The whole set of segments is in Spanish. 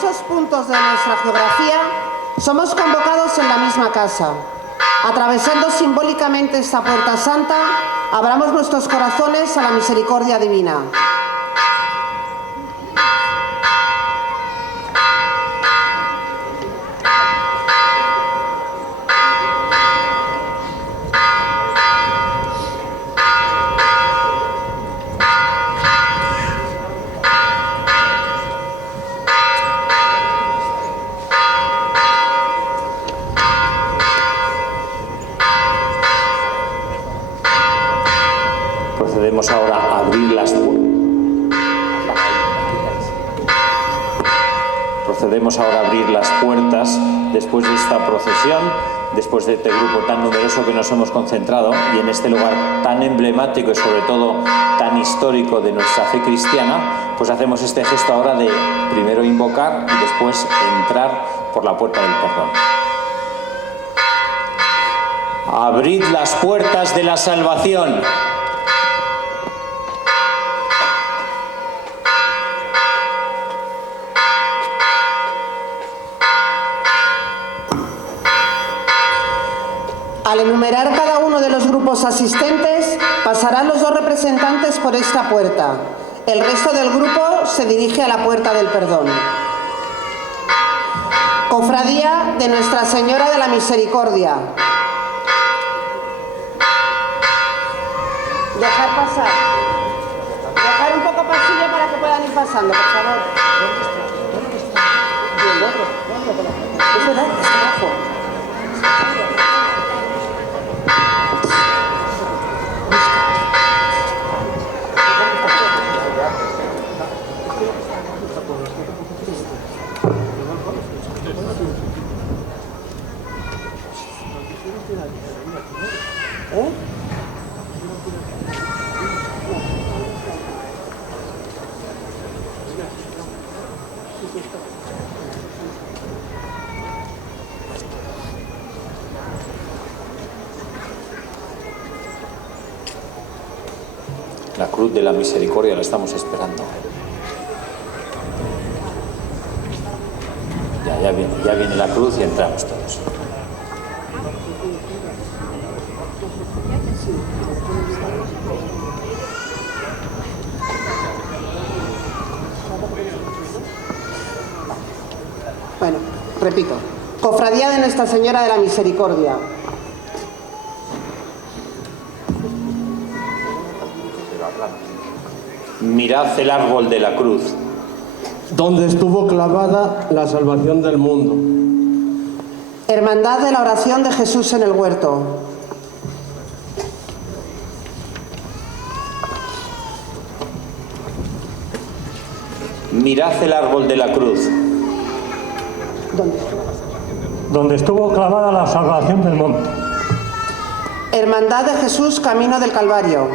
diversos puntos de nuestra geografía, somos convocados en la misma casa. Atravesando simbólicamente esta puerta santa, abramos nuestros corazones a la misericordia divina. Procedemos ahora a abrir las puertas después de esta procesión, después de este grupo tan numeroso que nos hemos concentrado y en este lugar tan emblemático y sobre todo tan histórico de nuestra fe cristiana, pues hacemos este gesto ahora de primero invocar y después entrar por la puerta del perdón. Abrid las puertas de la salvación. Al enumerar cada uno de los grupos asistentes, pasarán los dos representantes por esta puerta. El resto del grupo se dirige a la puerta del perdón. Cofradía de Nuestra Señora de la Misericordia. Dejar pasar. Dejar un poco pasillo para que puedan ir pasando, por favor. Es verdad, está abajo. La cruz de la misericordia la estamos esperando. Ya viene la cruz y entramos todos. Bueno, repito. Cofradía de Nuestra Señora de la Misericordia. Mirad el árbol de la cruz, donde estuvo clavada la salvación del mundo. Hermandad de la Oración de Jesús en el Huerto. mirad el árbol de la cruz, donde estuvo clavada la salvación del mundo. Hermandad de Jesús, Camino del Calvario.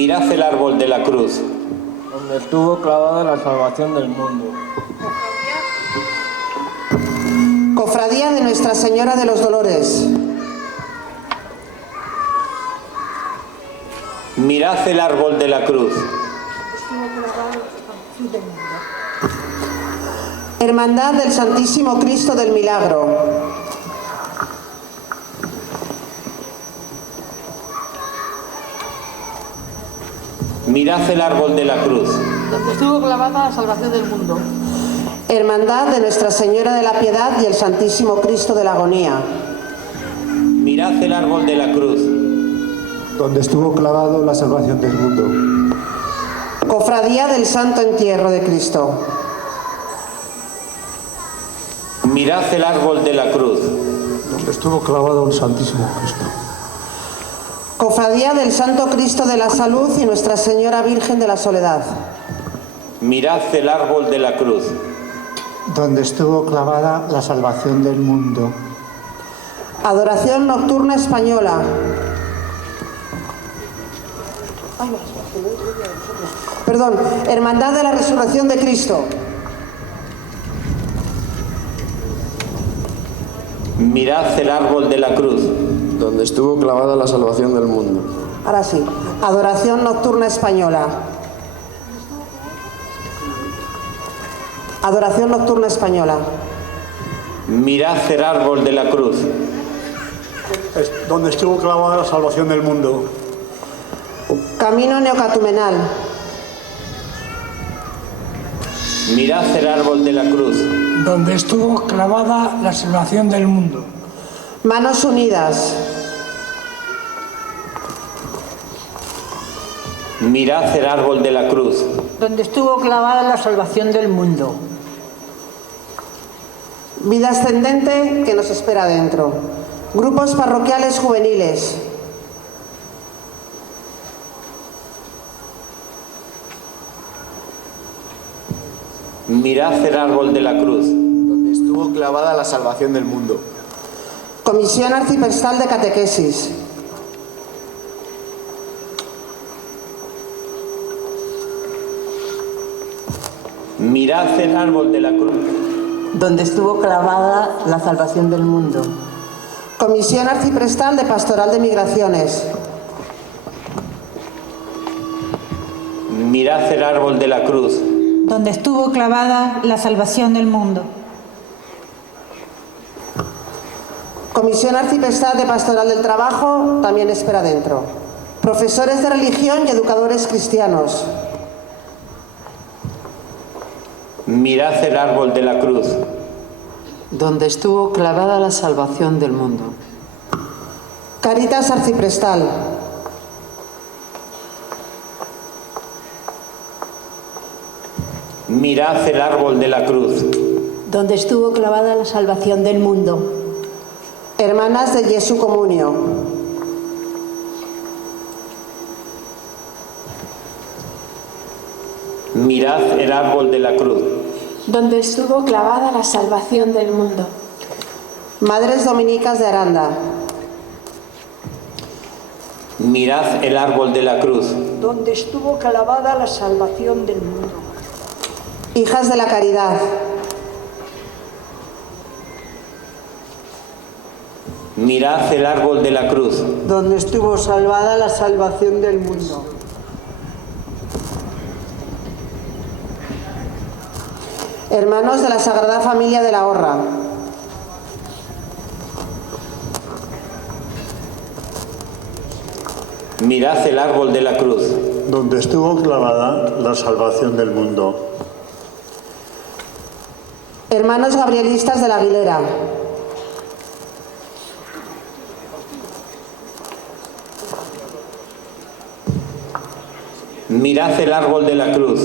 mirad el árbol de la cruz, donde estuvo clavada la salvación del mundo. Cofradía de Nuestra Señora de los Dolores. mirad el árbol de la cruz, Hermandad del Santísimo Cristo del Milagro. mirad el árbol de la cruz, donde estuvo clavada la salvación del mundo. Hermandad de Nuestra Señora de la Piedad y el Santísimo Cristo de la Agonía. mirad el árbol de la cruz, donde estuvo clavado la salvación del mundo. Cofradía del Santo Entierro de Cristo. mirad el árbol de la cruz, Donde estuvo clavado el Santísimo Cristo. Cofradía del Santo Cristo de la Salud y Nuestra Señora Virgen de la Soledad. mirad el árbol de la cruz, Donde estuvo clavada la salvación del mundo. Adoración Nocturna Española. Perdón, Hermandad de la Resurrección de Cristo. Mirad el árbol de la cruz. donde estuvo clavada la salvación del mundo. Ahora sí, adoración nocturna española. Adoración nocturna española. Mirad el árbol de la cruz. Donde estuvo clavada la salvación del mundo. Camino neocatecumenal. Mirad el árbol de la cruz. Donde estuvo clavada la salvación del mundo. Manos unidas. Mirad el árbol de la cruz. Donde estuvo clavada la salvación del mundo. Vida ascendente que nos espera dentro. Grupos parroquiales juveniles. Mirad el árbol de la cruz. Donde estuvo clavada la salvación del mundo. Comisión Arciprestal de Catequesis. Mirad el árbol de la cruz. Donde estuvo clavada la salvación del mundo. Comisión Arciprestal de Pastoral de Migraciones. Mirad el árbol de la cruz. Donde estuvo clavada la salvación del mundo. Comisión Arciprestal de Pastoral del Trabajo también espera dentro. Profesores de religión y educadores cristianos. Mirad el árbol de la cruz. Donde estuvo clavada la salvación del mundo. Caritas Arciprestal. Mirad el árbol de la cruz. Donde estuvo clavada la salvación del mundo. Hermanas de Jesu Comunio. Mirad el árbol de la cruz. Donde estuvo clavada la salvación del mundo. Madres Dominicas de Aranda. Mirad el árbol de la cruz. Donde estuvo clavada la salvación del mundo. Hijas de la Caridad. Mirad el árbol de la cruz. Donde estuvo salvada la salvación del mundo. Hermanos de la Sagrada Familia de la Horra. Mirad el árbol de la cruz. Donde estuvo clavada la salvación del mundo. Hermanos Gabrielistas de la Aguilera. Mirad el árbol de la cruz.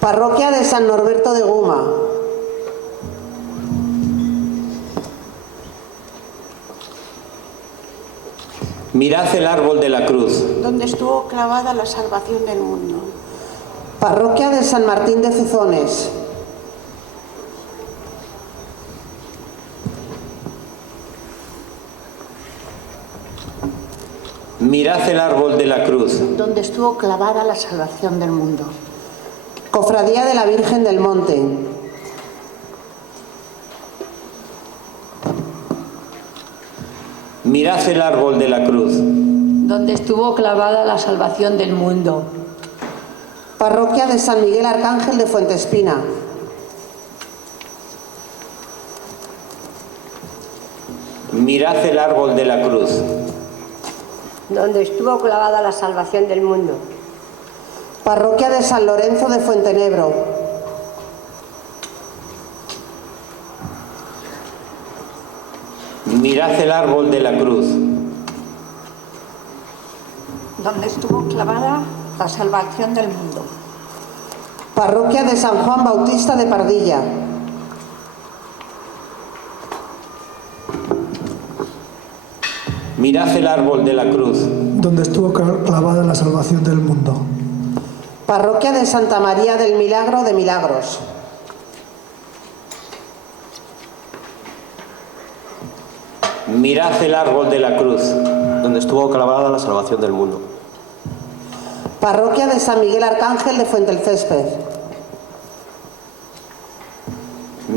Parroquia de San Norberto de Guma. Mirad el árbol de la cruz. Donde estuvo clavada la salvación del mundo. Parroquia de San Martín de Cezones. Mirad el árbol de la cruz. Donde estuvo clavada la salvación del mundo. Cofradía de la Virgen del Monte. Mirad el árbol de la cruz. Donde estuvo clavada la salvación del mundo. Parroquia de San Miguel Arcángel de Fuentespina. Mirad el árbol de la cruz. Donde estuvo clavada la salvación del mundo. Parroquia de San Lorenzo de Fuentenebro. Mirad el árbol de la cruz. Donde estuvo clavada la salvación del mundo. Parroquia de San Juan Bautista de Pardilla. Mirad el árbol de la cruz. Donde estuvo clavada la salvación del mundo. Parroquia de Santa María del Milagro de Milagros. Mirad el árbol de la cruz. Donde estuvo clavada la salvación del mundo. Parroquia de San Miguel Arcángel de Fuente el Césped.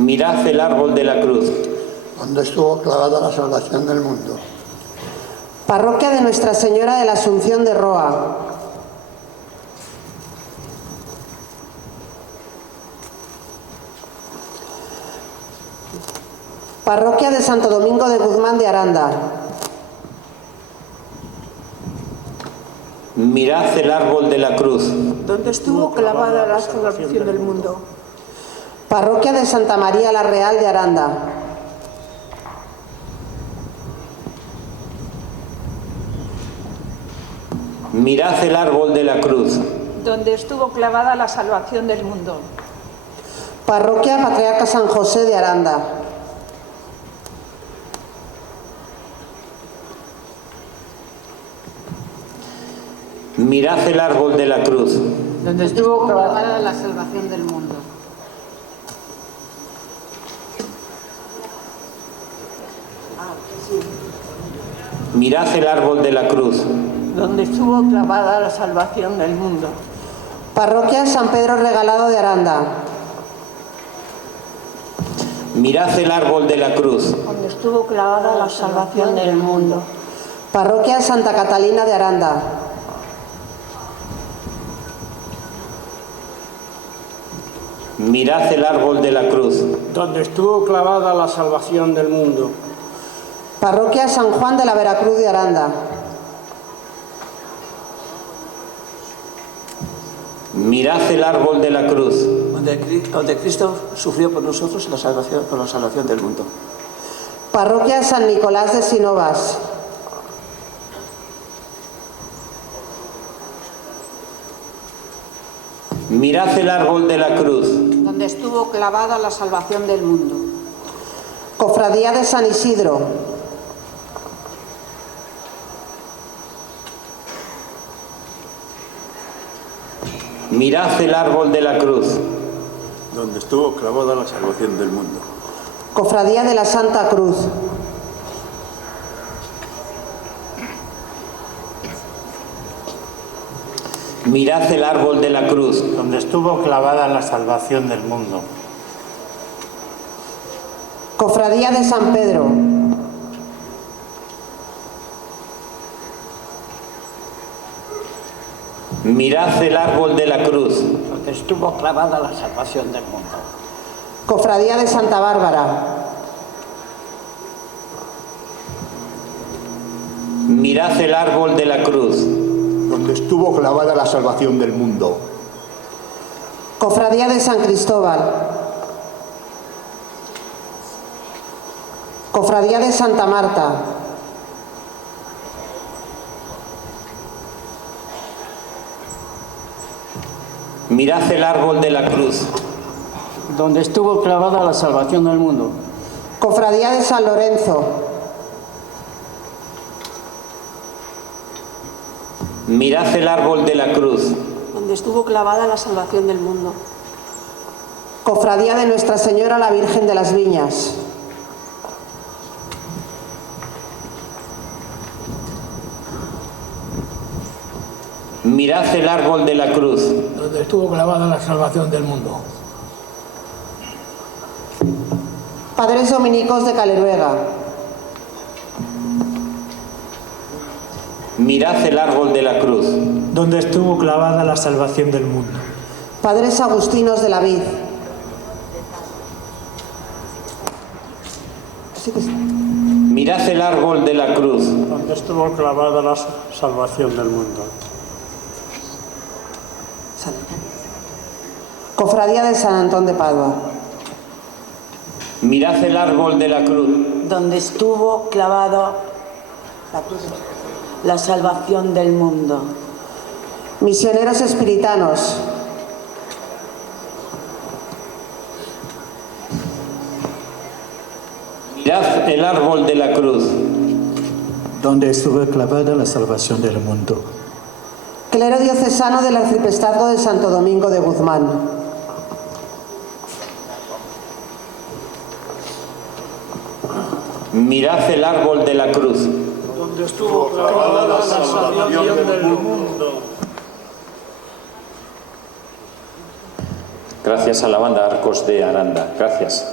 Mirad el árbol de la cruz. donde estuvo clavada la salvación del mundo. Parroquia de Nuestra Señora de la Asunción de Roa. Parroquia de Santo Domingo de Guzmán de Aranda. Mirad el árbol de la cruz. donde estuvo clavada la salvación del mundo. Parroquia de Santa María la Real de Aranda. Mirad el árbol de la cruz. donde estuvo clavada la salvación del mundo. Parroquia Patriarca San José de Aranda. Mirad el árbol de la cruz. donde estuvo clavada la salvación del mundo. Mirad el árbol de la cruz. donde estuvo clavada la salvación del mundo. Parroquia San Pedro Regalado de Aranda. Mirad el árbol de la cruz. donde estuvo clavada la salvación del mundo. Parroquia Santa Catalina de Aranda. Mirad el árbol de la cruz. donde estuvo clavada la salvación del mundo. Parroquia San Juan de la Veracruz de Aranda. Mirad el árbol de la cruz. donde Cristo sufrió por nosotros la salvación del mundo. Parroquia San Nicolás de Sinovas. Mirad el árbol de la cruz. donde estuvo clavada la salvación del mundo. Cofradía de San Isidro. Mirad el árbol de la cruz. donde estuvo clavada la salvación del mundo. Cofradía de la Santa Cruz. Mirad el árbol de la cruz. Donde estuvo clavada la salvación del mundo. Cofradía de San Pedro. Mirad el árbol de la cruz. Donde estuvo clavada la salvación del mundo. Cofradía de Santa Bárbara. Mirad el árbol de la cruz. Donde estuvo clavada la salvación del mundo. Cofradía de San Cristóbal. Cofradía de Santa Marta. Mirad el árbol de la cruz. Donde estuvo clavada la salvación del mundo. Cofradía de San Lorenzo. Mirad el árbol de la cruz. donde estuvo clavada la salvación del mundo. Cofradía de Nuestra Señora la Virgen de las Viñas. Mirad el árbol de la cruz. donde estuvo clavada la salvación del mundo. Padres Dominicos de Caleruega. Mirad el árbol de la cruz. Donde estuvo clavada la salvación del mundo. Padres Agustinos de la Vid. Mirad el árbol de la cruz. Donde estuvo clavada la salvación del mundo. Cofradía de San Antón de Padua. Mirad el árbol de la cruz. donde estuvo clavado la salvación del mundo. Misioneros Espiritanos. Mirad el árbol de la cruz. Donde estuvo clavada la salvación del mundo. Clero diocesano del Arciprestazgo de Santo Domingo de Guzmán. Mirad el árbol de la cruz. Donde estuvo clavada la salvación del mundo. Gracias a la banda Arcos de Aranda. Gracias.